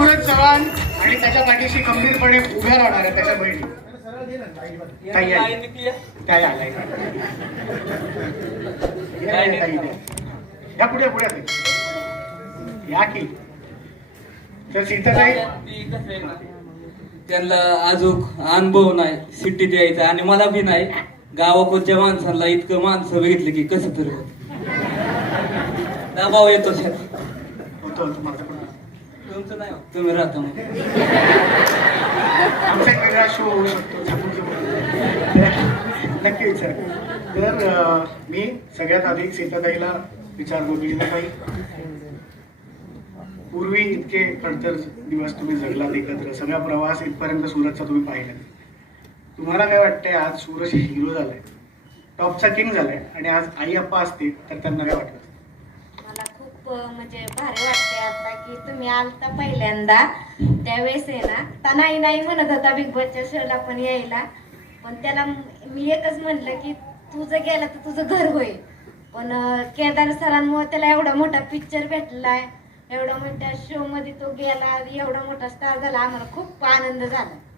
सूरज चव्हाण आणि त्याच्या पाठीशी गंभीरपणे उभ्या राहणार आहे त्याच्या बहिणी. आहे. ताई आलाय. या, पुढे पुढे. या की. तर सीताताई? त्यांना अजून अनुभव नाही सिटीत यायचा आणि मला बी नाही. गावाकडच्या माणसांना इतकं माणसं बघितलं की कसं तरी होत. दबाव येतो शेत होतो तुमचं नाही. तुम्ही राहता मग. आमचा एक वेगळा शो होऊ शकतो. नक्की विचार तर मी सगळ्यात आधी सीताताईला विचारतो की सीताताई पूर्वी इतके खडतर दिवस तुम्ही जगलात एकत्र. सगळा प्रवास इथपर्यंत सुरतचा तुम्ही पाहिला तुम्हाला काय वाटतंय आज सूरज हिरो झालाय. टॉपचा किंग झालाय. आणि आज आई अप्पा असते तर त्यांना काय वाटतं? मला खूप म्हणजे भारी वाटते की तुम्ही आलता पहिल्यांदा. त्यावेळेस आहे ना आता नाही नाही म्हणत होता बिग बॉसच्या शोला पण यायला. पण त्याला मी एकच म्हणलं की तुझं गेलं तर तुझं घर होईल. पण केदार सरांमुळे त्याला एवढा मोठा पिक्चर भेटलाय. एवढा मोठ्या शो मध्ये तो गेला एवढा मोठा स्टार झाला. आम्हाला खूप आनंद झाला.